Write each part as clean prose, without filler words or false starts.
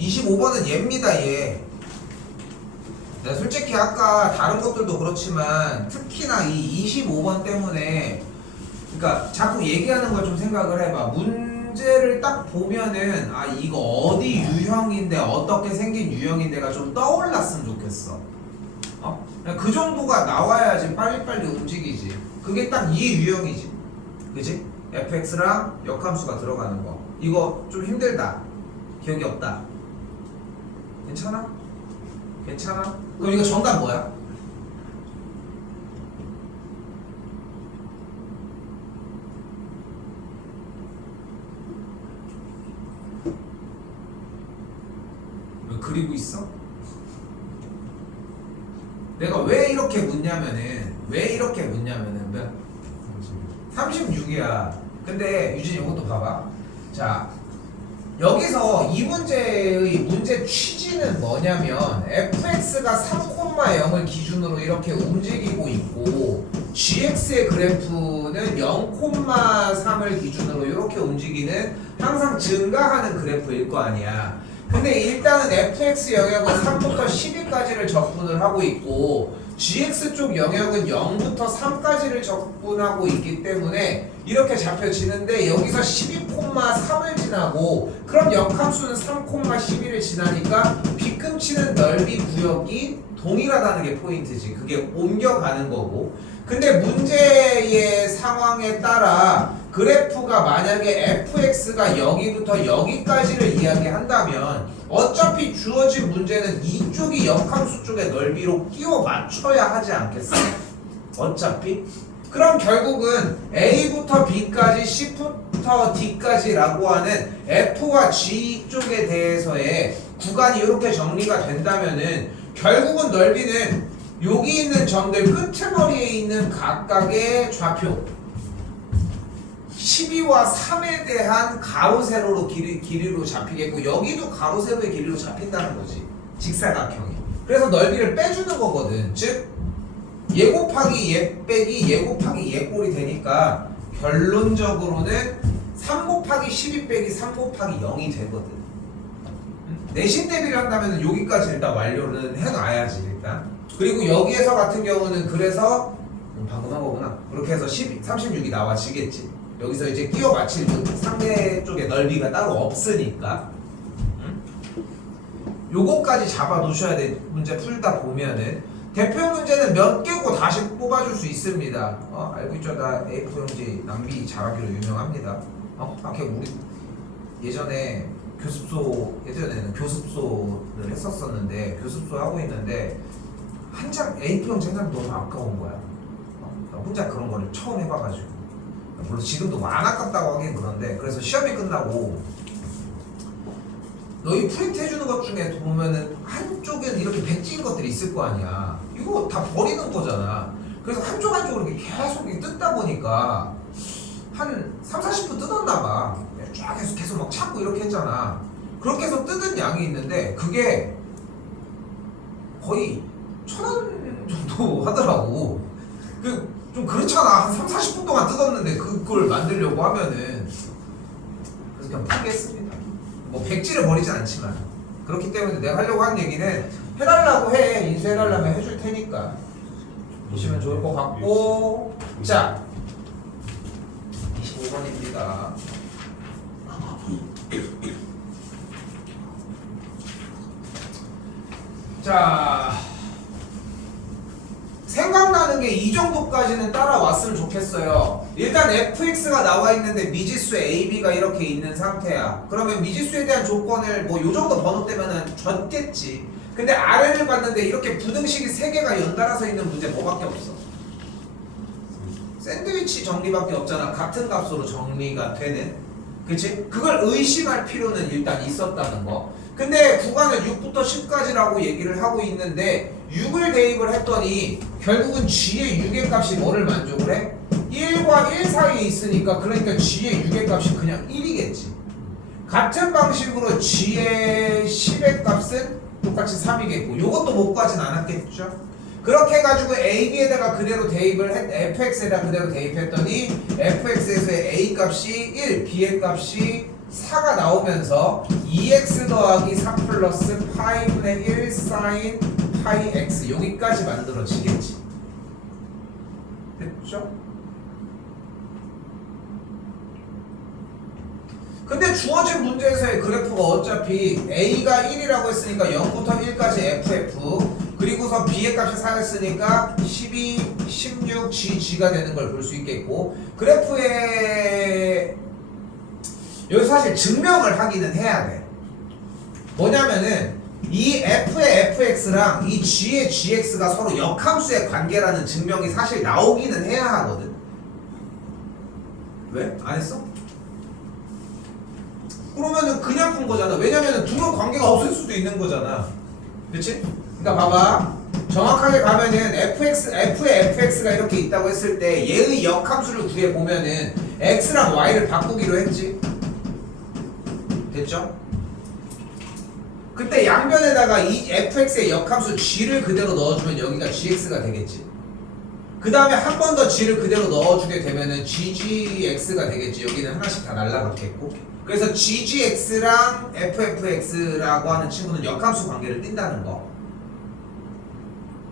25번은 얘입니다. 얘. 내가 솔직히 아까 다른 것들도 그렇지만 특히나 이 25번 때문에 그러니까 자꾸 얘기하는 걸 좀 생각을 해봐. 문제를 딱 보면은 아 이거 어디 유형인데 어떻게 생긴 유형인데가 좀 떠올랐으면 좋겠어. 그 정도가 나와야지 빨리빨리 움직이지. 그게 딱 이 유형이지. 그치? fx랑 역함수가 들어가는 거. 이거 좀 힘들다. 기억이 없다. 괜찮아? 괜찮아? 그럼 이거 정답 뭐야? 왜 그리고 있어? 내가 왜 이렇게 묻냐면은 36이야. 근데 유진이 이것도 봐봐. 자, 여기서 이 문제의 문제 취지는 뭐냐면 fx가 3,0을 기준으로 이렇게 움직이고 있고 gx의 그래프는 0,3을 기준으로 이렇게 움직이는 항상 증가하는 그래프일 거 아니야. 근데 일단은 fx 영역은 3부터 12까지를 적분을 하고 있고 gx 쪽 영역은 0부터 3까지를 적분하고 있기 때문에 이렇게 잡혀지는데 여기서 12,3을 지나고 그럼 역함수는 3,12를 지나니까 빗금치는 넓이 구역이 동일하다는 게 포인트지. 그게 옮겨가는 거고. 근데 문제의 상황에 따라 그래프가 만약에 fx가 여기부터 여기까지를 이야기한다면 어차피 주어진 문제는 이쪽이 역함수 쪽의 넓이로 끼워 맞춰야 하지 않겠어? 어차피? 그럼 결국은 A부터 B까지 C부터 D까지라고 하는 F와 G 쪽에 대해서의 구간이 이렇게 정리가 된다면은 결국은 넓이는 여기 있는 점들 끄트머리에 있는 각각의 좌표 12와 3에 대한 가로 세로로 길이로 잡히겠고 여기도 가로 세로의 길이로 잡힌다는 거지. 직사각형이. 그래서 넓이를 빼주는 거거든. 즉 얘 곱하기 얘 빼기 얘 곱하기 얘 꼴이 되니까 결론적으로는 3 곱하기 12 빼기 3 곱하기 0이 되거든. 내신 대비를 한다면 여기까지 일단 완료는 해놔야지 일단. 그리고 여기에서 같은 경우는 그래서 방금 한 거구나. 그렇게 해서 36이 나와지겠지. 여기서 이제 끼워 맞힐 상대 쪽의 넓이가 따로 없으니까 요거까지 잡아 놓으셔야 돼. 문제 풀다 보면은 대표 문제는 몇 개고 다시 뽑아줄 수 있습니다. 알고 있죠? 나 A4 용지 낭비 잘하기로 유명합니다. 우리 예전에는 교습소를 했었었는데 교습소 하고 있는데 한 장 A4 용지 한 장 너무 아까운 거야. 나 혼자 그런 거를 처음 해봐가지고 물론 지금도 안 아깝다고 하긴 그런데 그래서 시험이 끝나고 너희 프린트 해주는 것 중에 보면은 한쪽에는 이렇게 백지인 것들이 있을 거 아니야. 이거 다 버리는 거잖아. 그래서 한쪽으로 이렇게 계속 뜯다 보니까 한 3-40분 뜯었나 봐. 쫙 계속 막 찾고 이렇게 했잖아. 그렇게 해서 뜯은 양이 있는데 그게 거의 1,000원 정도 하더라고. 좀 그렇잖아. 한 3-40분 동안 뜯었는데 그걸 만들려고 하면은 그래서 그냥 포기했습니다. 뭐 백지를 버리진 않지만 그렇기 때문에 내가 하려고 한 얘기는 해달라고 해. 인수해달라면 해줄 테니까 보시면 좋을 것 같고. 자 25번입니다. 자 생각나는 게 이 정도까지는 따라왔으면 좋겠어요. 일단 fx가 나와 있는데 미지수 ab가 이렇게 있는 상태야. 그러면 미지수에 대한 조건을 뭐 요 정도 번호대면은 줬겠지. 근데 아래를 봤는데 이렇게 부등식이 3개가 연달아서 있는 문제 뭐밖에 없어? 샌드위치 정리밖에 없잖아. 같은 값으로 정리가 되는. 그치? 그걸 의심할 필요는 일단 있었다는 거. 근데 구간을 6부터 10까지라고 얘기를 하고 있는데 6을 대입을 했더니 결국은 g의 6의 값이 뭐를 만족을 해? 1과 1 사이에 있으니까 그러니까 g의 6의 값이 그냥 1이겠지. 같은 방식으로 g의 10의 값은 똑같이 3이겠고 요것도 못 구하진 않았겠죠. 그렇게 해가지고 AB에다가 그대로 대입을 FX에다 그대로 대입했더니 FX에서의 A 값이 1, B의 값이 4가 나오면서 2x 더하기 4 플러스 파이분의 1 사인 파이 x 여기까지 만들어지겠지. 됐죠? 근데 주어진 문제에서의 그래프가 어차피 a가 1이라고 했으니까 0부터 1까지 ff 그리고서 b의 값이 4였으니까 12, 16, g가 되는 걸 볼 수 있겠고 그래프에 여기 사실 증명을 하기는 해야 돼. 뭐냐면은 이 f의 fx랑 이 g의 gx가 서로 역함수의 관계라는 증명이 사실 나오기는 해야 하거든. 왜? 안 했어? 그러면은 그냥 푼 거잖아. 왜냐면은 둘은 관계가 없을 수도 있는 거잖아. 그렇지? 그러니까 봐봐. 정확하게 가면은 f의 fx가 이렇게 있다고 했을 때 얘의 역함수를 구해 보면은 x랑 y를 바꾸기로 했지. 됐죠? 그때 양변에다가 이 fx의 역함수 g를 그대로 넣어주면 여기가 gx가 되겠지. 그 다음에 한 번 더 g를 그대로 넣어주게 되면은 ggx가 되겠지. 여기는 하나씩 다 날라갔겠고. 그래서 ggx랑 ffx라고 하는 친구는 역함수 관계를 띈다는 거.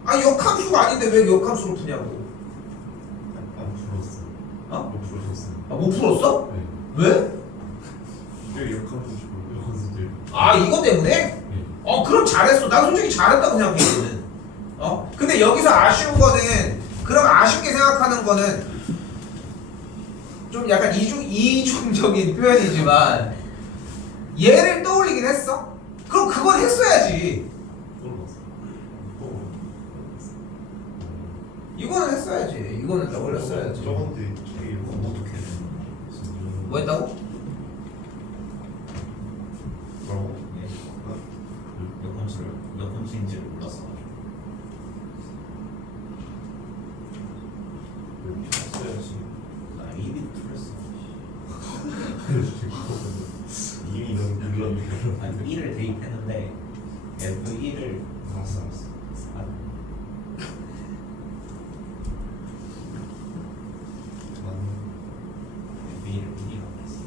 아 역함수가 아닌데 왜 역함수로 푸냐고. 안 풀었어. 어? 못 풀었어. 아 못 풀었어? 네. 왜? 왜 역함수 주고 역함수들? 아 이거 때문에? 네. 그럼 잘했어. 난 솔직히 잘했다고 생각해 이거는. 근데 여기서 아쉬운 거는 그럼 아쉽게 생각하는 거는 좀 약간 이중적인 표현이지만 얘를 떠올리긴 했어? 그럼 그건 했어야지. 이거는 했어야지. 이거는 떠올렸어야지. 저건데 저게 이거 어떻게 해? 뭐 했다고? 뭐라고? 역함수인지를 몰랐어. 써야지. 나 이미 풀렸어. 이미 너무 눌렀네. 아니 1을 대입했는데 F1을 알았어. F1을 미리가 했어.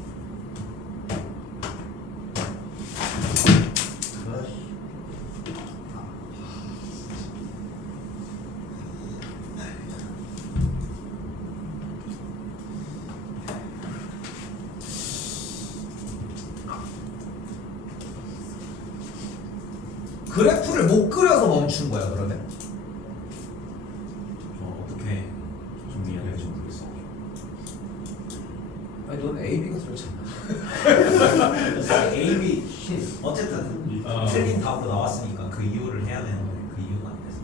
그래프를 못 그려서 멈춘 거야 그러면? 저 어떻게 정리해야 될지 모르겠어. 아니 넌 A, B가 들었잖아. A, B 어쨌든 틀린 답으로 나왔으니까 그 이유를 해야 되는 건데 그 이유가 안 돼서.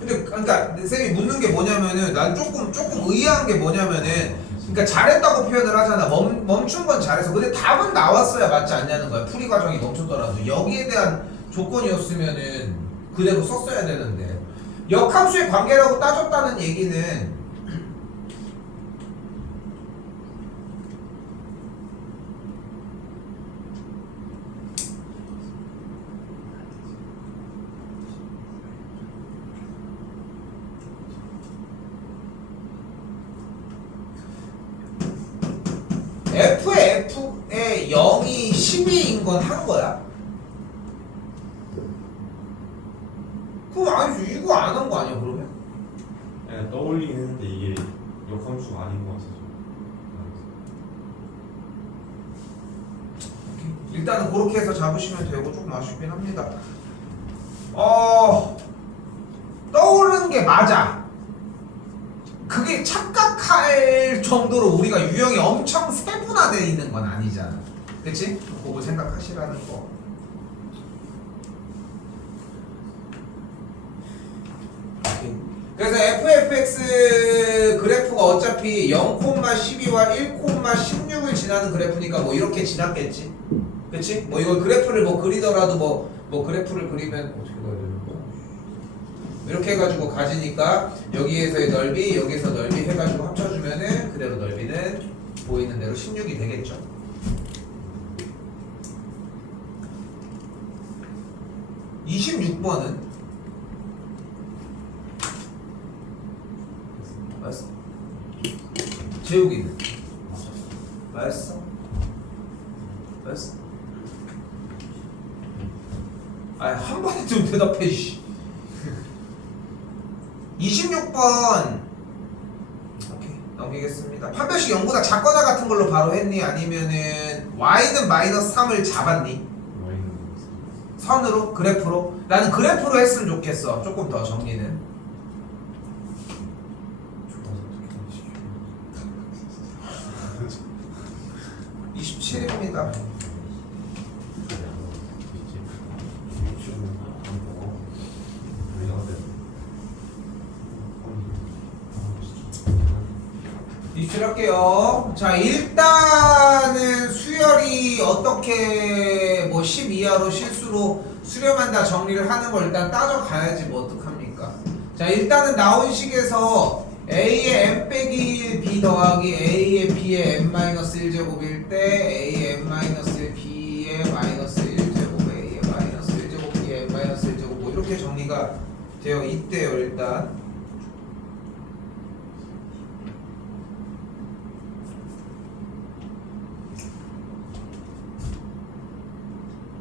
근데 그러니까 쌤이 묻는 게 뭐냐면은 난 조금 의아한 게 뭐냐면은 그러니까 잘했다고 표현을 하잖아. 멈춘 건 잘해서. 근데 답은 나왔어야 맞지 않냐는 거야. 풀이 과정이 멈췄더라도 여기에 대한 조건이었으면은 그대로 썼어야 되는데 역함수의 관계라고 따졌다는 얘기는 F의 0이 12인 건 한 거야? 그럼 아니지. 이거 안 한 거 아니야 그러면? 그냥 떠올리긴 했는데 이게 역함수가 아닌 것 같아서. 일단은 그렇게 해서 잡으시면 되고 조금 아쉽긴 합니다. 떠오르는 게 맞아. 그게 착각할 정도로 우리가 유형이 엄청 세분화되어 있는 건 아니잖아. 그치? 그거 생각하시라는 거. 그래서 FFX 그래프가 어차피 0,12와 1,16을 지나는 그래프니까 뭐 이렇게 지났겠지. 그치? 뭐 이걸 그래프를 뭐 그리더라도 뭐 그래프를 그리면 어떻게 가야 되는 거야? 이렇게 해가지고 가지니까 여기에서의 넓이, 여기에서 넓이 해가지고 합쳐주면은 그대로 넓이는 보이는 대로 16이 되겠죠. (26번은) 맞았어? 재욱이는? 맞았어? 됐어? 아이 한 번에 좀 대답해 씨. 26번 오케이 넘기겠습니다. 판별식 0보다 작거나 같은 걸로 바로 했니? 아니면은 y는 마이너스 3을 잡았니? 선으로? 그래프로? 나는 그래프로 했으면 좋겠어. 조금 더 정리는 27입니다. 입출할게요. 자 일단은 수열이 어떻게 뭐 10 이하로 실수로 수렴한다 정리를 하는 걸 일단 따져가야지 뭐 어떡합니까. 자 일단은 나온 식에서 A의 M 빼기 B 더하기 A의 B의 M-1제곱일 때 A의 M-1 B의 마이너스 1제곱 A의 마이너스 1제곱 B의 M-1제곱 뭐 이렇게 정리가 되어 있대요 일단.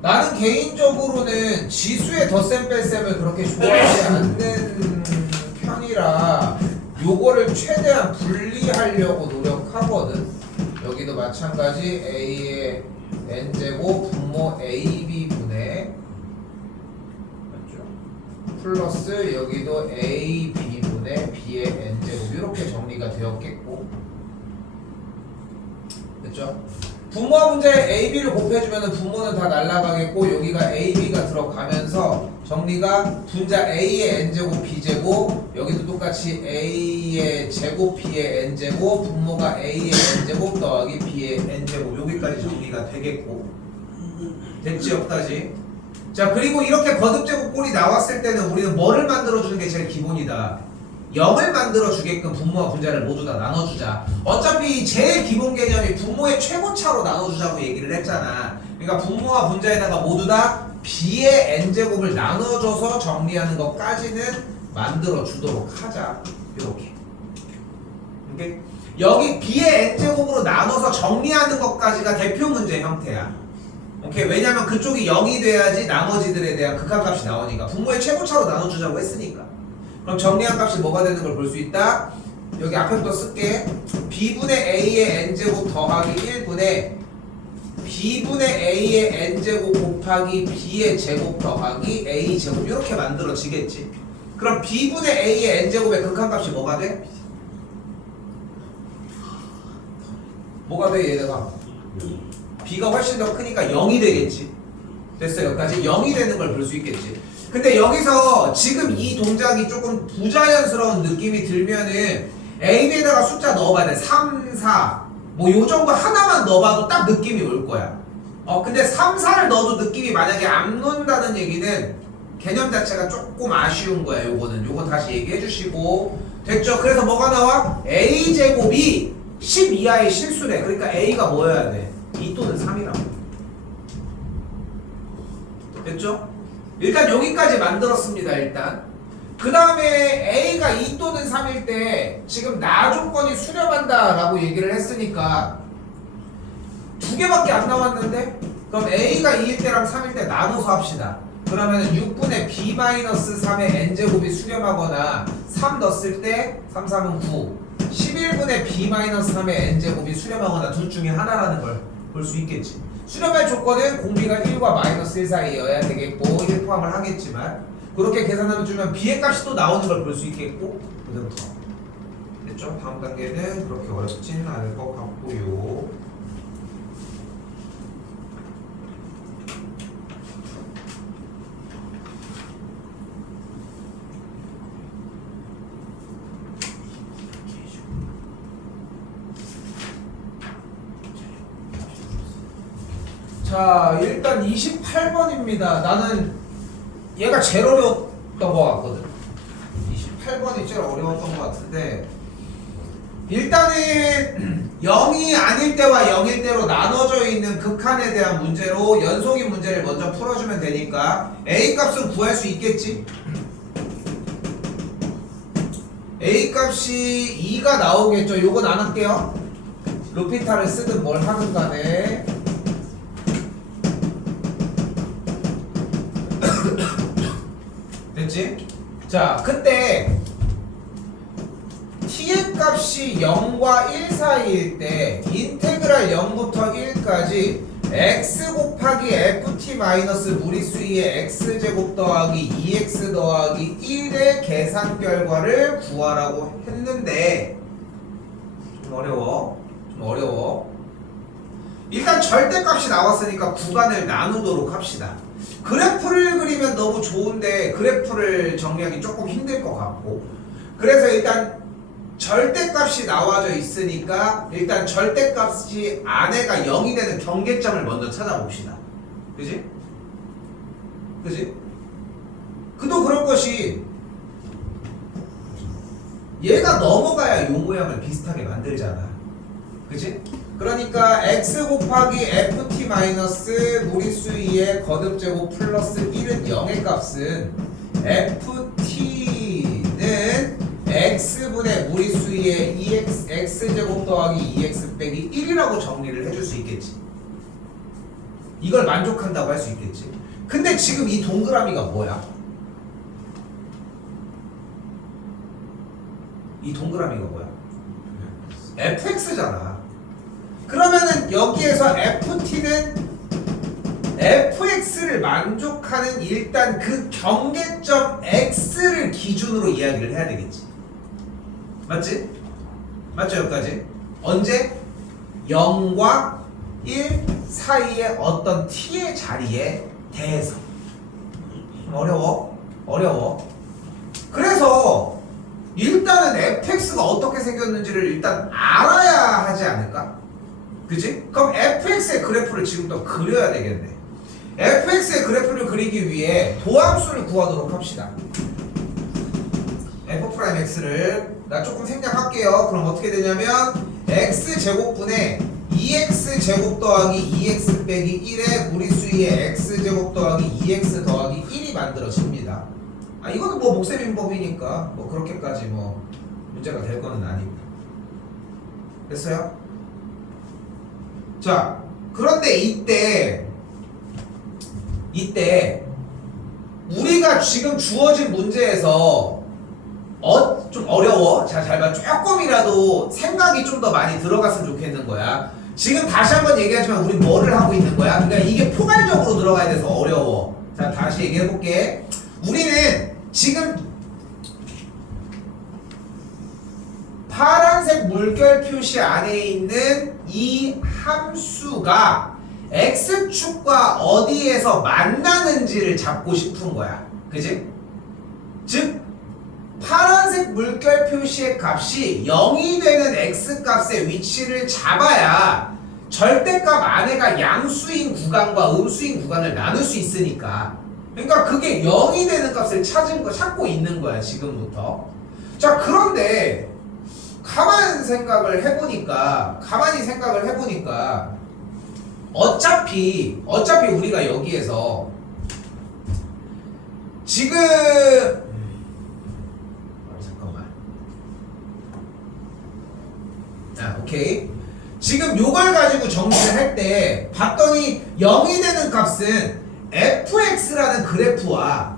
나는 개인적으로는 지수의 덧셈 뺄셈을 그렇게 좋아하지 않는 편이라 요거를 최대한 분리하려고 노력하거든. 여기도 마찬가지 A의 N제곱 분모 AB분의 맞죠? 플러스 여기도 AB분의 B의 N제곱 이렇게 정리가 되었겠고 됐죠? 분모와 분자에 AB를 곱해주면 분모는 다 날라가겠고 여기가 AB가 들어가면서 정리가 분자 A의 N제곱 B제곱 여기도 똑같이 A의 제곱 B의 N제곱 분모가 A의 N제곱 더하기 B의 N제곱 여기까지 정리가 되겠고 됐지 여기까지. 자 그리고 이렇게 거듭제곱 꼴이 나왔을 때는 우리는 뭐를 만들어주는 게 제일 기본이다. 0을 만들어주게끔 분모와 분자를 모두 다 나눠주자. 어차피 제일 기본 개념이 분모의 최고차로 나눠주자고 얘기를 했잖아. 그러니까 분모와 분자에다가 모두 다 B의 N제곱을 나눠줘서 정리하는 것까지는 만들어주도록 하자. 이렇게. 오케이? 여기 B의 N제곱으로 나눠서 정리하는 것까지가 대표 문제 형태야. 오케이? 왜냐면 그쪽이 0이 돼야지 나머지들에 대한 극한값이 나오니까. 분모의 최고차로 나눠주자고 했으니까. 그럼 정리한 값이 뭐가 되는 걸 볼 수 있다? 여기 앞에부터 쓸게. B분의 A의 N제곱 더하기 1분의 B분의 A의 N제곱 곱하기 B의 제곱 더하기 A제곱 이렇게 만들어지겠지. 그럼 B분의 A의 N제곱의 극한값이 뭐가 돼? 뭐가 돼 얘네가? B가 훨씬 더 크니까 0이 되겠지. 됐어 여기까지 0이 되는 걸 볼 수 있겠지. 근데 여기서 지금 이 동작이 조금 부자연스러운 느낌이 들면은 AB에다가 숫자 넣어봐야 돼. 3, 4 뭐 요 정도 하나만 넣어봐도 딱 느낌이 올 거야. 근데 3, 4를 넣어도 느낌이 만약에 안 논다는 얘기는 개념 자체가 조금 아쉬운 거야. 요거 다시 얘기해 주시고 됐죠? 그래서 뭐가 나와? A제곱이 10 이하의 실수래. 그러니까 A가 뭐여야 돼? 2 또는 3이라고. 됐죠? 일단 여기까지 만들었습니다. 일단 그 다음에 A가 2 또는 3일 때 지금 나 조건이 수렴한다 라고 얘기를 했으니까 2개밖에 안 나왔는데 그럼 A가 2일 때랑 3일 때 나눠서 합시다. 그러면 6분의 B-3의 N제곱이 수렴하거나 3 넣었을 때 3, 3은 9 11분의 B-3의 N제곱이 수렴하거나 둘 중에 하나라는 걸 볼 수 있겠지. 수렴할 조건은 공비가 1과 마이너스 1 사이여야 되겠고 1 포함을 하겠지만 그렇게 계산하면 주면 B의 값이 또 나오는 걸 볼 수 있겠고 그대로 더 됐죠? 다음 단계는 그렇게 어렵진 않을 것 같고요. 자 일단 28번입니다. 나는 얘가 제일 어려웠던 것 같거든. 28번이 제일 어려웠던 것 같은데 일단은 0이 아닐 때와 0일 때로 나눠져 있는 극한에 대한 문제로 연속인 문제를 먼저 풀어주면 되니까 A 값은 구할 수 있겠지? A 값이 2가 나오겠죠? 요건 안 할게요. 루피타를 쓰든 뭘 하든 간에 됐지? 자, 그때 t의 값이 0과 1 사이일 때 인테그랄 0부터 1까지 x 곱하기 ft 마이너스 무리수 2의 x제곱 더하기 2x 더하기 1의 계산 결과를 구하라고 했는데 좀 어려워. 일단 절대값이 나왔으니까 구간을 나누도록 합시다. 그래프를 그리면 너무 좋은데 그래프를 정리하기 조금 힘들 것 같고, 그래서 일단 절대값이 나와져 있으니까 일단 절대값이 안에가 0이 되는 경계점을 먼저 찾아봅시다. 그지? 그도 그럴 것이 얘가 넘어가야 요 모양을 비슷하게 만들잖아. 그지? 그러니까 x 곱하기 ft 마이너스 무리수 2의 거듭제곱 플러스 1은 0의 값은 ft는 x분의 무리수 2의 2x x제곱 더하기 2x 빼기 1이라고 정리를 해줄 수 있겠지. 이걸 만족한다고 할 수 있겠지. 근데 지금 이 동그라미가 뭐야? 이 동그라미가 뭐야? fx잖아. 그러면은 여기에서 ft는 fx를 만족하는 일단 그 경계점 x를 기준으로 이야기를 해야 되겠지. 맞지? 맞죠? 여기까지? 언제? 0과 1 사이의 어떤 t의 자리에 대해서. 어려워. 그래서 일단은 fx가 어떻게 생겼는지를 일단 알아야 하지 않을까? 그치? 그럼 fx의 그래프를 지금부터 그려야 되겠네. fx의 그래프를 그리기 위해 도함수를 구하도록 합시다. f'x를 나 조금 생략할게요. 그럼 어떻게 되냐면 x제곱분의 2x제곱 더하기 2x 빼기 1의 무리수 2의 x제곱 더하기 2x 더하기 1이 만들어집니다. 아, 이거는 뭐 목세민법이니까 뭐 그렇게까지 뭐 문제가 될 거는 아니고. 됐어요? 자, 그런데 이때 우리가 지금 주어진 문제에서 좀 어려워. 자, 잘 봐. 조금이라도 생각이 좀 더 많이 들어갔으면 좋겠는 거야. 지금 다시 한번 얘기하지만 우리 뭐를 하고 있는 거야? 그러니까 이게 포괄적으로 들어가야 돼서 어려워. 자, 다시 얘기해 볼게. 우리는 지금 파란색 물결 표시 안에 있는 이 함수가 x축과 어디에서 만나는지를 잡고 싶은 거야. 그지? 즉 파란색 물결 표시의 값이 0이 되는 x값의 위치를 잡아야 절대값 안에가 양수인 구간과 음수인 구간을 나눌 수 있으니까. 그러니까 그게 0이 되는 값을 찾고 있는 거야 지금부터. 자, 그런데 가만히 생각을 해보니까 어차피 우리가 여기에서 지금 오케이. 지금 요걸 가지고 정리를 할 때 봤더니 0이 되는 값은 fx라는 그래프와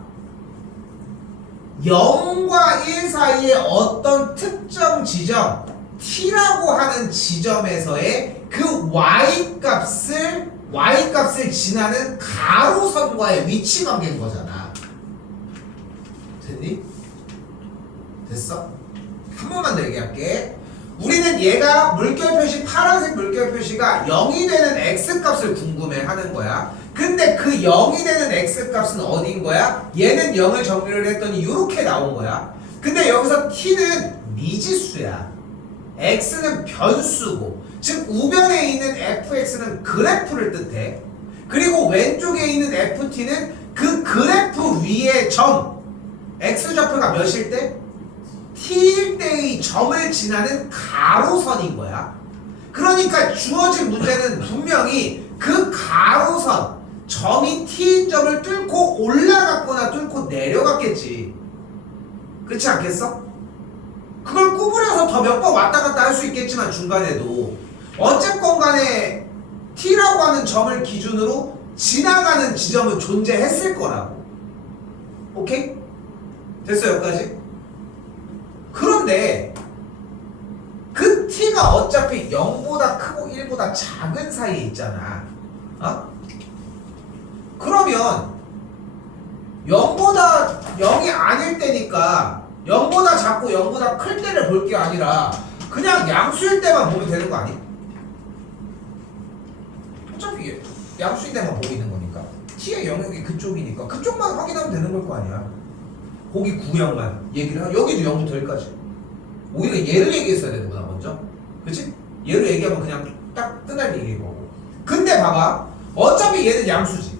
0과 1 사이의 어떤 특정 지점 t라고 하는 지점에서의 그 y값을 지나는 가로선과의 위치 관계인 거잖아. 됐니? 됐어? 한 번만 더 얘기할게. 우리는 얘가 물결 표시, 파란색 물결 표시가 0이 되는 x값을 궁금해하는 거야. 근데 그 0이 되는 x값은 어디인 거야? 얘는 0을 정리를 했더니 이렇게 나온 거야. 근데 여기서 t는 미지수야. x는 변수고, 즉 우변에 있는 fx는 그래프를 뜻해. 그리고 왼쪽에 있는 ft는 그 그래프 위의 점, x좌표가 몇일 때? t일 때의 점을 지나는 가로선인 거야. 그러니까 주어진 문제는 분명히 그 가로선, 점이 t인 점을 뚫고 올라갔거나 뚫고 내려갔겠지. 그렇지 않겠어? 그걸 구부려서 더 몇 번 왔다 갔다 할 수 있겠지만 중간에도 어쨌건 간에 t라고 하는 점을 기준으로 지나가는 지점은 존재했을 거라고. 오케이? 됐어요 여기까지? 그런데 그 t가 어차피 0보다 크고 1보다 작은 사이에 있잖아. 어? 그러면 0보다 0이 아닐 때니까 0보다 작고 0보다 클 때를 볼 게 아니라 그냥 양수일 때만 보면 되는 거 아니? 어차피 양수일 때만 보고 있는 거니까 t의 영역이 그쪽이니까 그쪽만 확인하면 되는 걸 거 아니야. 거기 구형만 얘기를 하고 여기도 0부터 1까지 오히려 얘를 얘기했어야 되는구나 먼저. 그치? 얘를 얘기하면 그냥 딱 끝날 얘기인 거고. 근데 봐봐 어차피 얘는 양수지.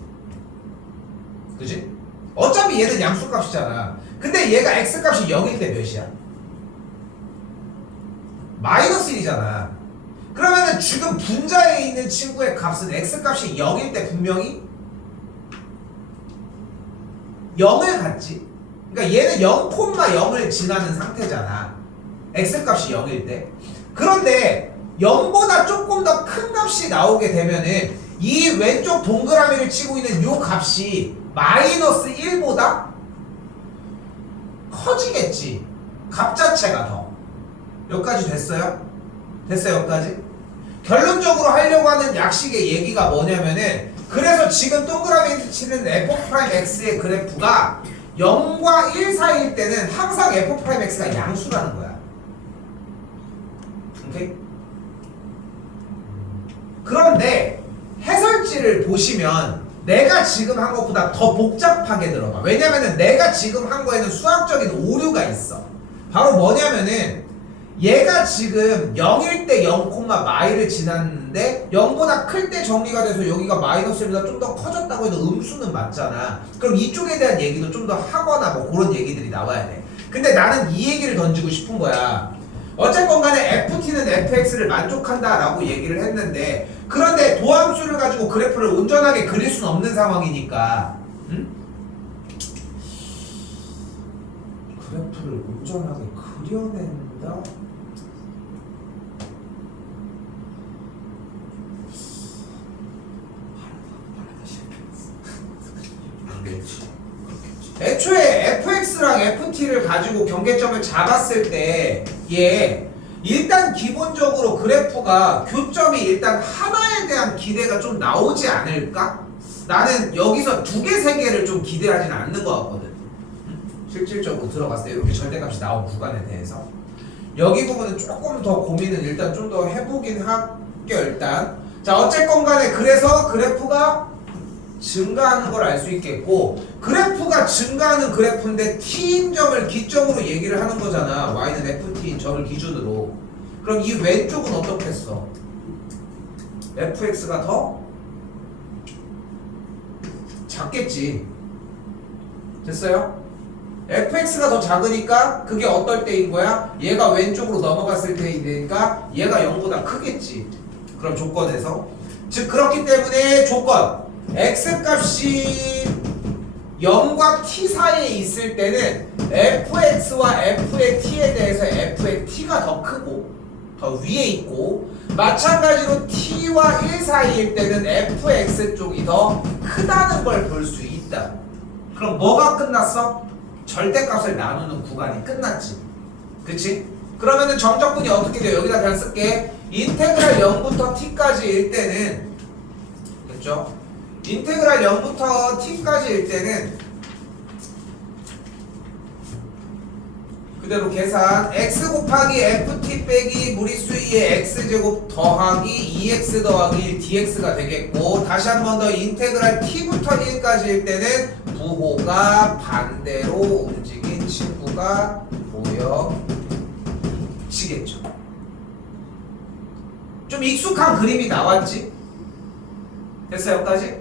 그치? 어차피 얘는 양수값이잖아. 근데 얘가 x값이 0일 때 몇이야? 마이너스 1이잖아. 그러면은 지금 분자에 있는 친구의 값은 x값이 0일 때 분명히 0을 갖지. 그러니까 얘는 0,0을 지나는 상태잖아. x값이 0일 때. 그런데 0보다 조금 더 큰 값이 나오게 되면은 이 왼쪽 동그라미를 치고 있는 요 값이 마이너스 1보다 커지겠지. 값 자체가 더. 여기까지 됐어요? 됐어요 여기까지? 결론적으로 하려고 하는 약식의 얘기가 뭐냐면은 그래서 지금 동그라미 치는 f'x의 그래프가 0과 1 사이일 때는 항상 f'x가 양수라는 거야. 오케이? 그런데 해설지를 보시면 내가 지금 한 것보다 더 복잡하게 들어가. 왜냐면은 내가 지금 한 거에는 수학적인 오류가 있어. 바로 뭐냐면은 얘가 지금 0일 때 0,마이를 지났는데 0보다 클 때 정리가 돼서 여기가 마이너스 1보다 좀 더 커졌다고 해도 음수는 맞잖아. 그럼 이쪽에 대한 얘기도 좀 더 하거나 뭐 그런 얘기들이 나와야 돼. 근데 나는 이 얘기를 던지고 싶은 거야. 어쨌건 간에 FT는 FX를 만족한다라고 얘기를 했는데 그런데 도함수를 가지고 그래프를 온전하게 그릴 수는 없는 상황이니까 응? 그래프를 온전하게 그려낸다? 애초에 fx랑 ft를 가지고 경계점을 잡았을 때 얘 일단 기본적으로 그래프가 교점이 일단 하나에 대한 기대가 좀 나오지 않을까? 나는 여기서 두 개, 세 개를 좀 기대하진 않는 것 같거든. 실질적으로 들어갔을 때 이렇게 절대값이 나온 구간에 대해서 여기 부분은 조금 더 고민을 일단 좀 더 해보긴 할게요. 일단 자 어쨌건 간에 그래서 그래프가 증가하는 걸 알 수 있겠고 그래프가 증가하는 그래프인데 t인 점을 기점으로 얘기를 하는 거잖아. y는 ft인 점을 기준으로. 그럼 이 왼쪽은 어떻겠어? fx가 더 작겠지. 됐어요? fx가 더 작으니까 그게 어떨 때인 거야? 얘가 왼쪽으로 넘어갔을 때이니까 얘가 0보다 크겠지. 그럼 조건에서 즉 그렇기 때문에 조건 x값이 0과 t 사이에 있을 때는 fx와 f의 t에 대해서 f의 t가 더 크고 더 위에 있고 마찬가지로 t와 1 사이일 때는 fx 쪽이 더 크다는 걸 볼 수 있다. 그럼 뭐가 끝났어? 절대값을 나누는 구간이 끝났지. 그치? 그러면은 정적분이 어떻게 돼요? 여기다 그냥 쓸게. 인테그랄 0부터 t까지일 때는 됐죠? 인테그랄 0부터 t까지일 때는 그대로 계산 x 곱하기 ft 빼기 무리수 2의 x제곱 더하기 2x 더하기 1 dx가 되겠고 다시 한 번 더 인테그랄 t부터 1까지일 때는 부호가 반대로 움직인 친구가 보여지겠죠. 좀 익숙한 그림이 나왔지? 됐어요? 여기까지?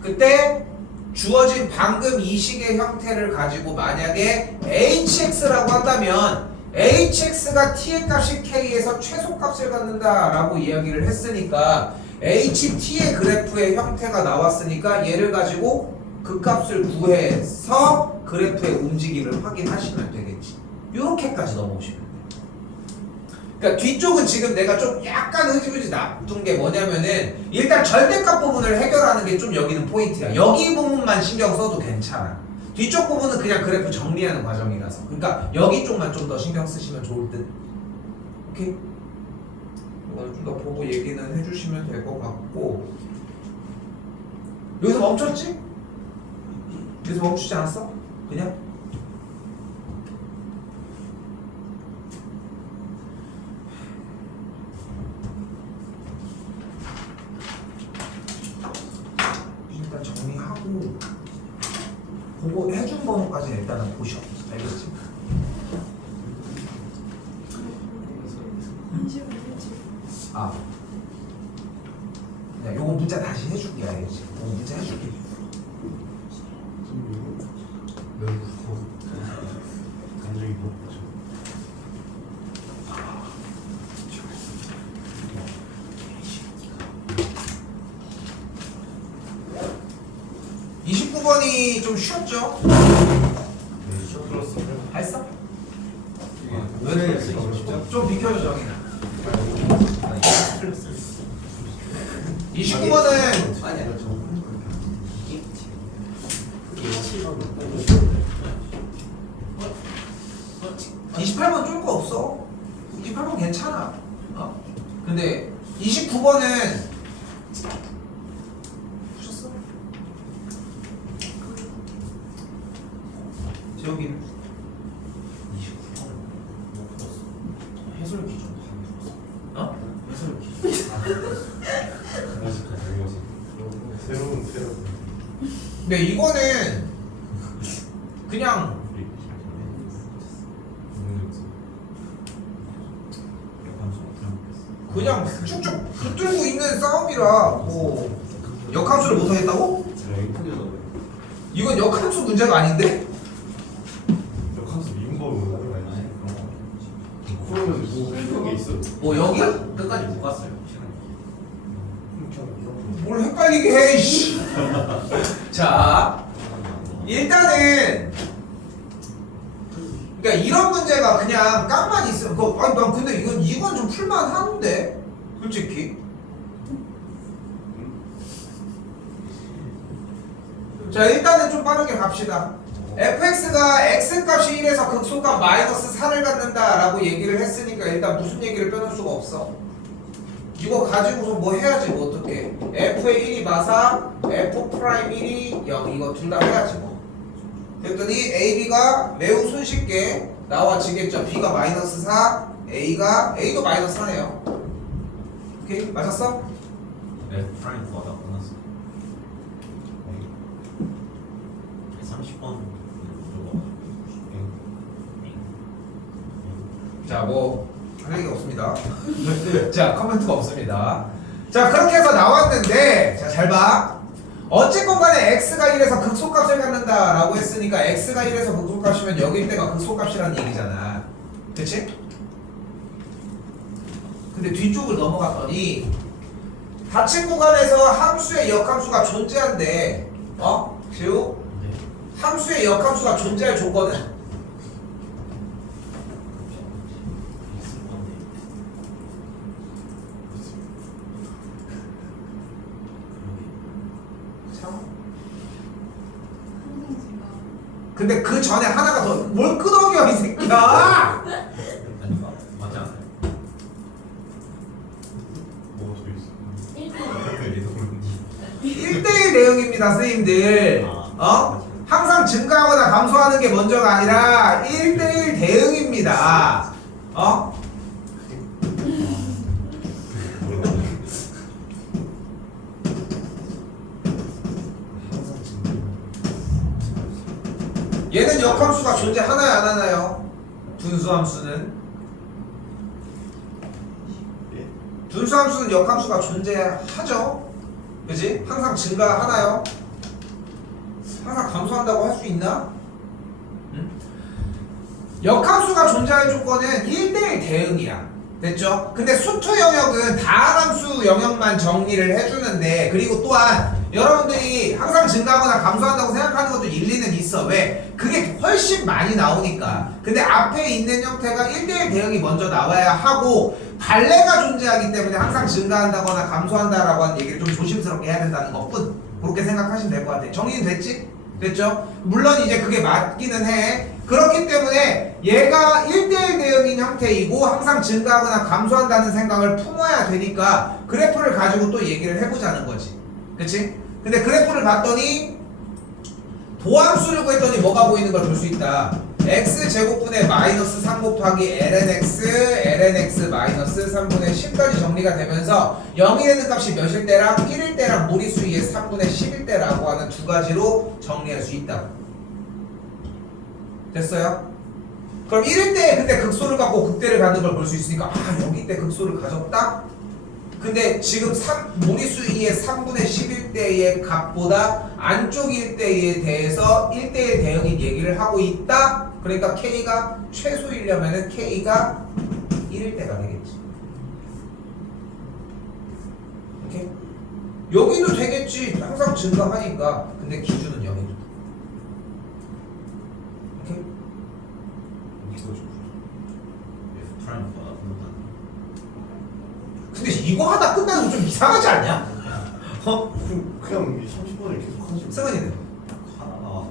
그때 주어진 방금 이 식의 형태를 가지고 만약에 hx라고 한다면 hx가 t의 값이 k에서 최소값을 갖는다 라고 이야기를 했으니까 ht의 그래프의 형태가 나왔으니까 얘를 가지고 그 값을 구해서 그래프의 움직임을 확인하시면 되겠지. 요렇게까지 넘어오시면 돼요. 그러니까 뒤쪽은 지금 내가 좀 약간 흐지부지 놔둔 게 뭐냐면은 일단 절대값 부분을 해결하는 게 좀 여기는 포인트야. 여기 부분만 신경 써도 괜찮아. 뒤쪽 부분은 그냥 그래프 정리하는 과정이라서. 그러니까 여기 쪽만 좀 더 신경 쓰시면 좋을 듯. 오케이? 이걸 좀 더 보고 얘기는 해주시면 될 것 같고. 여기서 멈췄지? 여기서 멈추지 않았어? 그냥? 일단 정리하고 그거 해준 번호까지 일단은 보셔. 알겠지? 아, 야, 요거 문자 다시 해줄게. 알겠지? 요거 문자 해줄게. 너무 무서워. 감정이 높죠. 29번이 좀 쉬웠죠? 시험 들었으면 했어? 왜 좀 비켜줘 정이나. 29번은 아니야. 28번 쫄 거 없어. 28번 괜찮아. 근데 29번은 푸셨어? 재욱이는 29번 못 풀었어. 해설 기준 다 풀었어. 해설 기준. 새로운 근데 이거는 그냥 그냥 쭉쭉 붙들고 있는 싸움이라 뭐 역함수를 못하겠다고? 이건 역함수 문제가 아닌데? 역함수 미분법을 못하는 거 아니지? 코로는 뭐 헷갈린 게 있어. 뭐 여기? 끝까지 못 갔어요. 뭘 헷갈리게 해, 씨. 자, 일단은 그러니까 이런 문제가 그냥 깡만 있으면 아니 난 근데 이건 좀 풀만한데 솔직히. 자, 일단은 좀 빠르게 갑시다. fx가 x값이 1에서 극소값 마이너스 4를 갖는다 라고 얘기를 했으니까 일단 무슨 얘기를 빼놓을 수가 없어. 이거 가지고서 뭐 해야지 뭐 어떡해. f의 1이 마사 f 프라임 1이 0 이거 둘 다 해야지 뭐. 그랬더니 ab가 매우 손쉽게 나와지겠죠. b가 마이너스 4 a도 마이너스 4네요. 오케이 맞았어? 네, 프라임 구하다 끝났어. 30번 자, 뭐 할 얘기 없습니다. 자, 커멘트가 없습니다. 자, 그렇게 해서 나왔는데, 자, 잘 봐. 어쨌건 간에 x가 1에서 극소값을 갖는다 라고 했으니까 x가 1에서 극소값이면 여기일 때가 극소값이라는 얘기잖아. 그치? 근데 뒤쪽을 넘어갔더니 닫힌 구간에서 함수의 역함수가 존재한대. 지우? 함수의 역함수가 존재할 조건은 근데 그 전에 하나가 더 뭘 끄덕여 이 새끼야. 아닌가? 맞지 않아요? 뭐가 더 있어? 1대1 내용입니다 선생님들. 항상 증가하거나 감소하는 게 먼저가 아니라 1대1 대응입니다. 얘는 역함수가 존재하나요 안 하나요? 분수함수는? 분수함수는 역함수가 존재하죠? 그지? 항상 증가하나요? 항상 감소한다고 할 수 있나? 응? 역함수가 존재할 조건은 1대1 대응이야. 됐죠? 근데 수투 영역은 다함수 영역만 정리를 해주는데, 그리고 또한 여러분들이 항상 증가하거나 감소한다고 생각하는 것도 일리는 있어. 왜? 그게 훨씬 많이 나오니까. 근데 앞에 있는 형태가 1대1 대응이 먼저 나와야 하고 발레가 존재하기 때문에 항상 증가한다거나 감소한다라고 하는 얘기를 좀 조심스럽게 해야 된다는 것뿐. 그렇게 생각하시면 될 것 같아요. 정리는 됐지? 됐죠? 물론 이제 그게 맞기는 해. 그렇기 때문에 얘가 1대1 대응인 형태이고 항상 증가하거나 감소한다는 생각을 품어야 되니까 그래프를 가지고 또 얘기를 해보자는 거지. 그치? 근데 그래프를 봤더니 도함수를 구했더니 뭐가 보이는 걸 볼 수 있다. x제곱분의 마이너스 3 곱하기 lnx 마이너스 3분의 10까지 정리가 되면서 0이 되는 값이 몇일 때랑 1일 때랑 무리수 2의 3분의 10일 때라고 하는 두 가지로 정리할 수 있다. 됐어요? 그럼 1일 때 근데 극소를 갖고 극대를 갖는 걸 볼 수 있으니까 아 여기 때 극소를 가졌다? 근데 지금 무리수 2의 3분의 11대의 값보다 안쪽 1대에 대해서 1대1 대응인 얘기를 하고 있다? 그러니까 K가 최소이려면은 K가 1일 때가 되겠지. 오케이? 여기도 되겠지. 항상 증가하니까. 근데 기준은 0이죠. 오케이? F 프라임보다 못한. 근데 이거 하다 끝나는 거 좀 이상하지 않냐? 어? 그냥 30번을 계속 하지. 승은이는? 하나가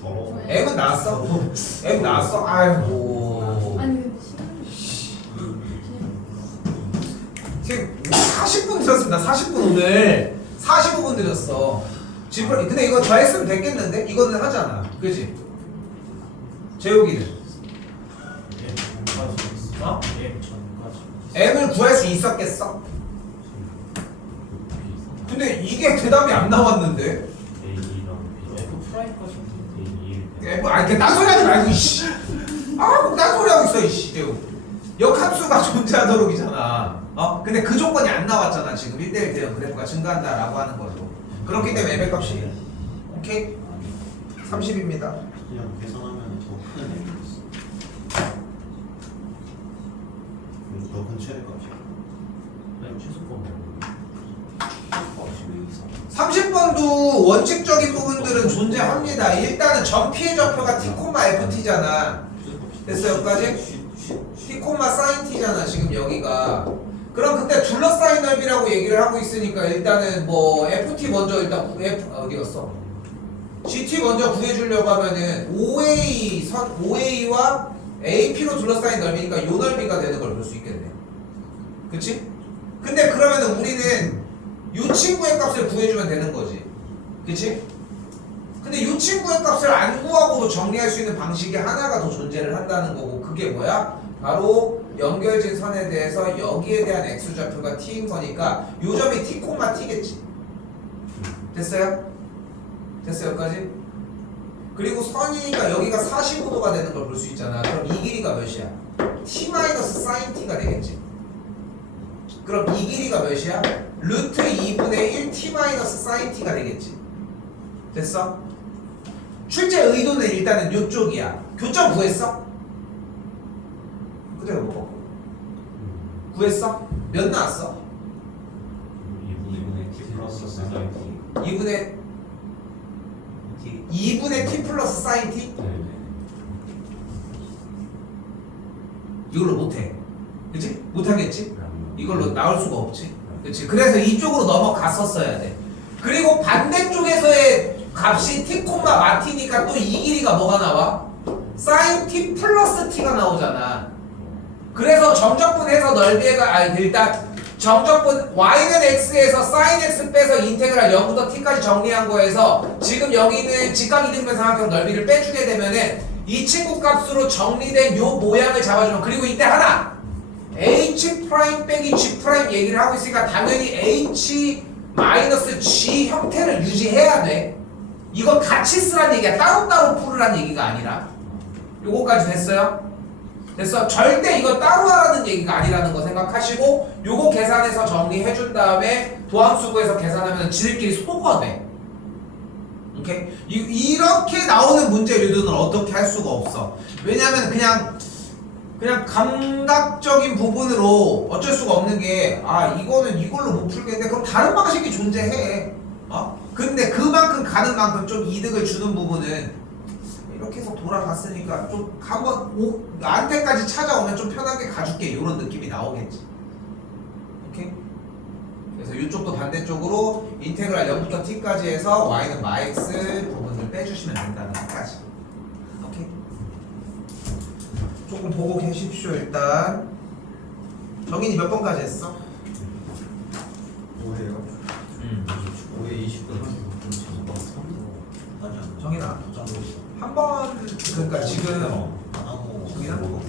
더러워. M은 나왔어? M 나왔어? 아이고. 아니 근데 시간이 지금 40분 들었습니다. 40분 오늘 45분 들었어. 지금 근데 이거 다 했으면 됐겠는데? 이거는 하잖아. 그지? 재욱이는? 어? M을 구할 수 있었겠어? 근데 이게 대답이 안 나왔는데? M, 아니 그냥 딴소리 하지 말고 이씨. 아, 딴소리 하고 있어 이씨. 재욱. 역함수가 존재하도록이잖아. 어? 근데 그 조건이 안 나왔잖아. 지금 1대1 대응 그래프가 증가한다라고 하는 거죠. 그렇기 때문에 ML 값이 오케이? 30입니다. 그냥 계산하면 더 큰 M이 있어. 더큰 최대값이야. 30번도 원칙적인 부분들은 존재합니다. 일단은 전피의 좌표가 t, ft잖아. 됐어요, 여기까지? t, sin t잖아, 지금 여기가. 그럼 그때 둘러싸인 넓이라고 얘기를 하고 있으니까 일단은 뭐 ft 먼저 일단 어디 갔어? gt 먼저 구해주려고 하면은 OA와 AP로 둘러싸인 넓이니까 요 넓이가 되는 걸 볼 수 있겠네. 그치? 근데 그러면은 우리는 요 친구의 값을 구해주면 되는 거지. 그치? 근데 요 친구의 값을 안 구하고도 정리할 수 있는 방식이 하나가 더 존재를 한다는 거고 그게 뭐야? 바로 연결진 선에 대해서 여기에 대한 x좌표가 t인 거니까 요 점이 t, t겠지. 됐어요? 됐어요 여기까지? 그리고 선이니까 여기가 45도가 되는 걸 볼 수 있잖아. 그럼 이 길이가 몇이야? t-sin t가 되겠지. 그럼 이 길이가 몇이야? 루트 2분의 1 t-sin t가 되겠지. 됐어? 출제 의도는 일단은 요쪽이야. 교점 구했어? 그대로 먹어. 구했어? 몇 나왔어? 2분의 T 플러스 sin T. 2분의 t 플러스 sin t? 이걸로 못해. 그치? 못하겠지? 이걸로 나올 수가 없지. 그치? 그래서 이쪽으로 넘어갔었어야 돼. 그리고 반대쪽에서의 값이 t, t니까 또 이 길이가 뭐가 나와? sin t 플러스 t가 나오잖아. 그래서 정적분해서 넓이가 일단 정적분 y는 x에서 sin x 빼서 인테그랄 0부터 t까지 정리한 거에서 지금 여기는 직각이등변 삼각형 넓이를 빼주게 되면은 이 친구 값으로 정리된 요 모양을 잡아주면 그리고 이때 하나 h 프라임 빼기 g 프라임 얘기를 하고 있으니까 당연히 h 마이너스 g 형태를 유지해야 돼. 이거 같이 쓰란 얘기야. 따로따로 풀으란 얘기가 아니라. 요거까지 됐어요? 됐어? 절대 이거 따로 하라는 얘기가 아니라는 거 생각하시고 요거 계산해서 정리해준 다음에 도함수구에서 계산하면 지들끼리 소거가 돼. 오케이? 이렇게 나오는 문제류들은 어떻게 할 수가 없어. 왜냐면 그냥 감각적인 부분으로 어쩔 수가 없는 게 이거는 이걸로 못 풀겠는데 그럼 다른 방식이 존재해. 근데 그만큼 가는 만큼 좀 이득을 주는 부분은 이렇게 해서 돌아갔으니까 좀 한번 나한테까지 찾아오면 좀 편하게 가줄게 이런 느낌이 나오겠지. 오케이? 그래서 이쪽도 반대쪽으로 인테그랄 0부터 t까지 해서 y는 마x 부분을 빼주시면 된다는 것까지. 오케이. 조금 보고 계십시오. 일단 정인이 몇 번까지 했어? 5회요? 5회 20분 아니야. 정인아 한 번 그러니까 지금 안 하고 그냥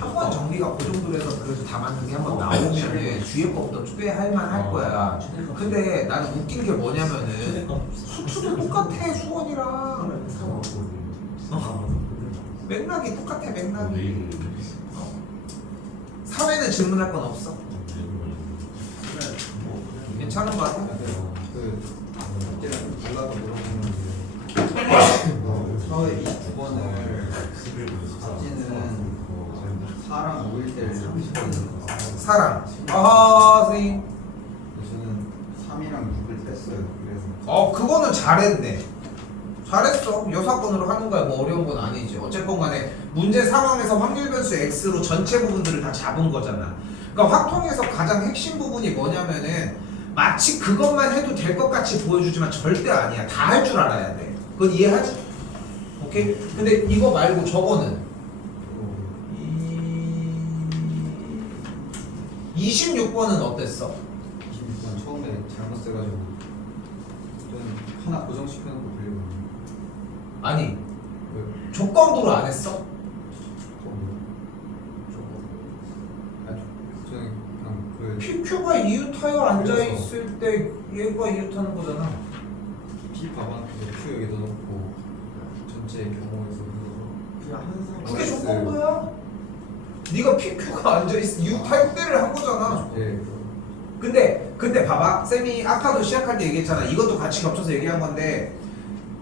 한 번 정리가 그 정도로 해서 그래도 다 맞는 게 한 번 나오면은 뒤에 것부터 꽤 할만할 거야. 근데 나는 웃긴 게 뭐냐면은 수투도 똑같아 수원이랑 맥락이 똑같아 맥락이. 사회는 질문할 건 없어. 괜찮은 거 같아. 그 어제랑 달라고 물어보는데 서울 29번을 삭제는 4랑 5일 때를 30번 사랑. 아 선생님. 저는 3이랑 6을 뺐어요. 그래서 그거는 잘했네. 잘했어. 요 사건으로 하는 거야. 뭐 어려운 건 아니지. 어쨌건 간에 문제 상황에서 확률 변수 x로 전체 부분들을 다 잡은 거잖아. 그러니까 확통에서 가장 핵심 부분이 뭐냐면은 마치 그것만 해도 될 것 같이 보여주지만 절대 아니야. 다 할 줄 알아야 돼. 그건 이해하지? 오케이? 근데 이거 말고 저거는 26번은 어땠어? 26번 처음에 잘못 써가지고 저는 하나 고정시켜놓고 돌리고 아니 그 조건부로 안 했어? 저는 그냥 그 PQ가 이웃하여 앉아있을 때 얘가 이웃하는 거잖아. P 봐봐 Q 여기다 놓고 전체 경우에서 그냥 항상 그게 조건부야. 네가 PQ가 앉아있어 이웃하여 때를 한 거잖아. 예 근데 봐봐. 쌤이 아까도 시작할 때 얘기했잖아. 이것도 같이 겹쳐서 얘기한 건데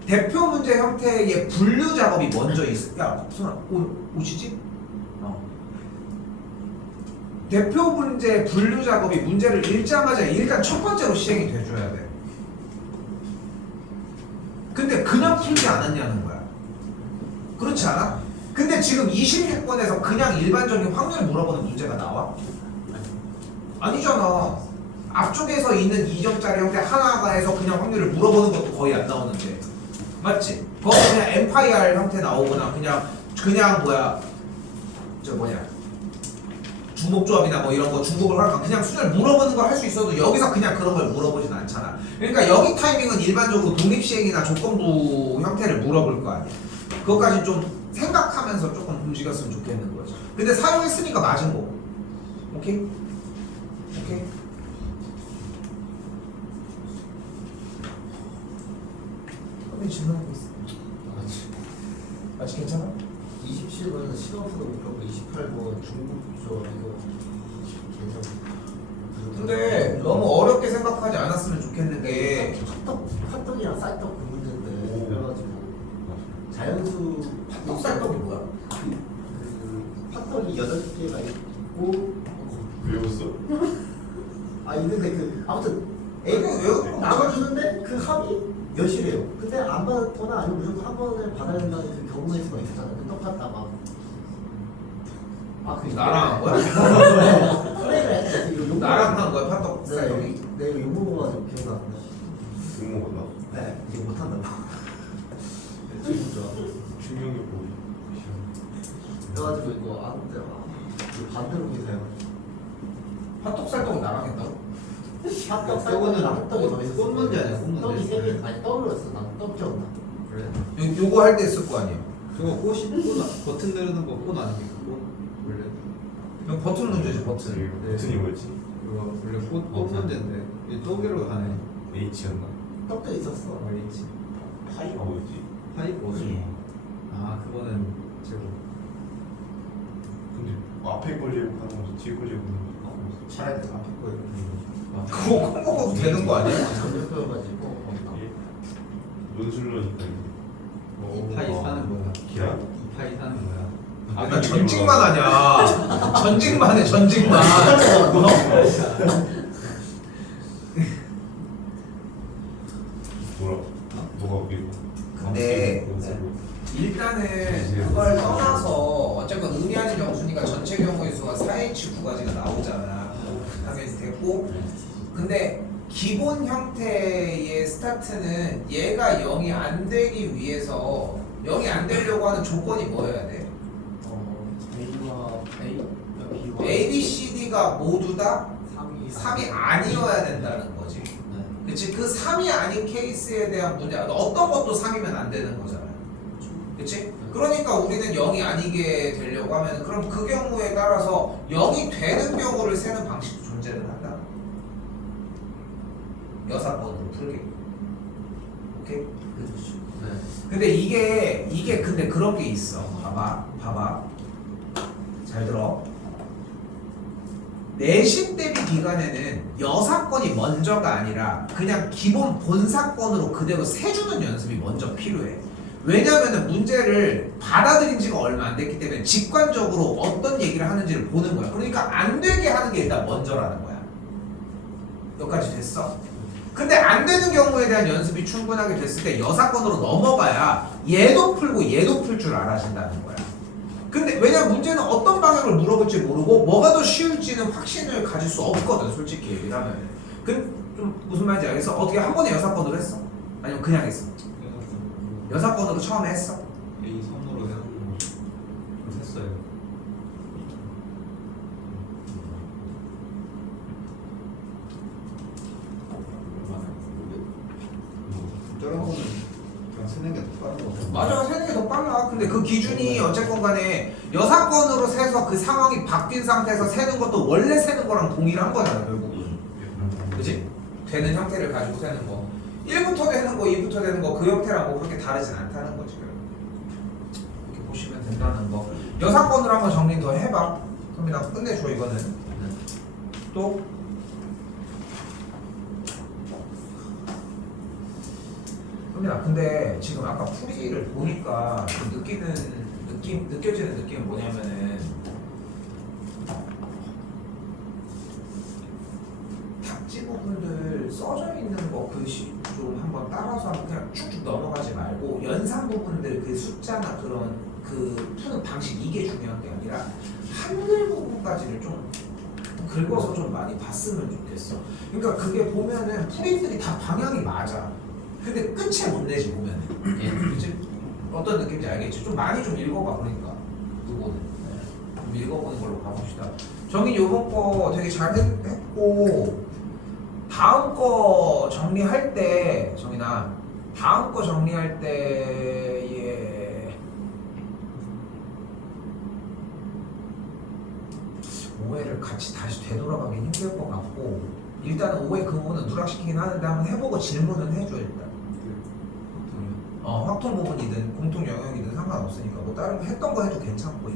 대표 문제 형태의 분류 작업이 먼저 있어. 야, 손아, 오시지? 대표 문제 분류 작업이 문제를 읽자마자 일단 첫 번째로 시행이 돼줘야 돼. 근데 그냥 풀지 않았냐는 거야. 그렇지 않아? 근데 지금 26번에서 그냥 일반적인 확률 물어보는 문제가 나와? 아니잖아. 앞쪽에서 있는 2점짜리 형태 하나가에서 그냥 확률을 물어보는 것도 거의 안 나오는데. 맞지? 거기 그냥 MPIR 형태 나오거나 그냥 뭐야 중복조합이나 뭐 이런 거 중복을 할까 그냥 수열 물어보는 걸 할 수 있어도 여기서 그냥 그런 걸 물어보진 않잖아. 그러니까 여기 타이밍은 일반적으로 독립시행이나 조건부 형태를 물어볼 거 아니야. 그것까지 좀 생각하면서 조금 움직였으면 좋겠는 거지. 근데 사용했으니까 맞은 거고. 오케이? 오케이? 선생님 질문하고 있어. 아직 괜찮아? 27번은 시간표도 못 풀고 28번 중국조 이거 근데 너무 어렵게 생각하지 않았으면 좋겠는 게 팥떡이랑 쌀떡 그 문제인데 그래가지고 자연수 팥떡쌀떡이 뭐야? 그 팥떡이 8개가 있고 외웠어? 아 있는데 그 아무튼 외우는 나눠주는데 그 합이 몇이래요. 근데 안 받거나 아니면 무조건 한 번을 받아야 된다는 그 경우의 수가 있었잖아요. 그 똑같다가 그 나랑 한 거야? 플레이를 했는데 이거 욕 나랑 한 거야 팥떡쌀떡이? 네 이거 욕 먹어가지고 기억나는데 욕 먹었나? 네 이거 못한다고 진짜 중력이 보이 그래가지고 이거 안 돼. 이거 반대로 기사해가지고 팥떡쌀떡은 나랑 했다고? 팥떡 떡은 쌀떡이 더 있었어. 꽃 문제 아니야, 꽃 문제. 떡이 3개 아니 떡이었어. 난 떡 기억나. 그래 요거 할 때 있을 거 아니야? 저거 꽃 버튼 누르는 거 꽃 아닙니까? 꽃 원래 이거 버튼 문제지 버튼. 버튼이 뭐였지? 그거 원래 꽃 문제인데 이 떡으로 가네 H였나? 떡도 있었어. H 파이가 뭐였지? 파이브 뭐지? 아 그거는 제곱 근데 앞에 걸 제곱하는 거지 뒤에 걸 제곱하는 거지. 차라리 앞에 거예요 그거 콩 먹어도 되는 거 아니야? 잠들어가지고 논술러니까 이 파이 사는 거야 기야? 이 파이 사는 거야 나 전직만 하냐? 전직만 해 전직만. 뭐가 웃기고? 근데 일단은 그걸 떠나서 어쨌건 의미 아닌 정순위가 전체 경우의 수가 4H 9가지가 나오잖아. 하면 됐고 근데 기본 형태의 스타트는 얘가 0이 안 되기 위해서 0이 안 되려고 하는 조건이 뭐여야 돼? A와 B와 A, B, C, D가 모두 다 3이 3이 아니어야 된다는 거지. 그치? 그 3이 아닌 케이스에 대한 문제, 어떤 것도 3이면 안 되는 거잖아요. 그치? 그러니까 우리는 0이 아니게 되려고 하면 그럼 그 경우에 따라서 0이 되는 경우를 세는 방식도 존재를 한다. 여사건으로 풀게. 오케이? 근데 이게 근데 그런 게 있어. 봐봐. 잘 들어. 내신 대비 기간에는 여사건이 먼저가 아니라 그냥 기본 본사건으로 그대로 세주는 연습이 먼저 필요해. 왜냐면은 문제를 받아들인 지가 얼마 안 됐기 때문에 직관적으로 어떤 얘기를 하는지를 보는 거야. 그러니까 안 되게 하는 게 일단 먼저라는 거야. 여기까지 됐어? 근데 안 되는 경우에 대한 연습이 충분하게 됐을 때 여사건으로 넘어가야 얘도 풀고 얘도 풀 줄 알아진다는 거야. 근데 왜냐면 문제는 어떤 방향을 물어볼지 모르고 뭐가 더 쉬울지는 확신을 가질 수 없거든, 솔직히 얘기를 하면. 좀 무슨 말인지 알겠어? 어떻게 한 번에 여사건으로 했어? 아니면 그냥 했어? 여사건으로 처음에 했어? A 3으로 해놓고 했어요. 저런 거는 그냥 쓰는 게 더 빠른 거 같아. 맞아, 세는 게 더 빨라. 근데 그 기준이 어쨌건 간에 여사건으로 세서 그 상황이 바뀐 상태에서 세는 것도 원래 세는 거랑 동일한 거잖아, 결국은. 그치? 되는 형태를 가지고 세는 거. 1부터 되는 거, 2부터 되는 거, 그 형태랑 뭐 그렇게 다르진 않다는 거지. 이렇게 보시면 된다는 거. 여사건으로 한번 정리 더 해봐. 그럼 나 끝내줘, 이거는. 또? 근데 지금 아까 풀이를 보니까 그 느껴지는 느낌은 뭐냐면은 답지 부분들 써져 있는 거 글씨 좀 한번 따라서 한번 그냥 쭉쭉 넘어가지 말고 연산 부분들 그 숫자나 그런 그 푸는 방식 이게 중요한 게 아니라 한글 부분까지를 좀 긁어서 좀 많이 봤으면 좋겠어. 그러니까 그게 보면은 풀이들이 다 방향이 맞아. 근데 끝에 못 내지 보면은. 그치? 어떤 느낌인지 알겠지? 좀 많이 좀 읽어봐. 그러니까 그거는 좀 읽어보는 걸로 가봅시다. 정인 요번 거 되게 잘 했고 다음 거 정리할 때 정인아 다음 거 정리할 때에 오해를 같이 다시 되돌아가긴 힘들 것 같고 일단은 오해 그 부분은 누락시키긴 하는데 한번 해보고 질문은 해줘 일단. 확통 부분이든 공통 영역이든 상관없으니까 뭐 다른 거 했던 거 해도 괜찮고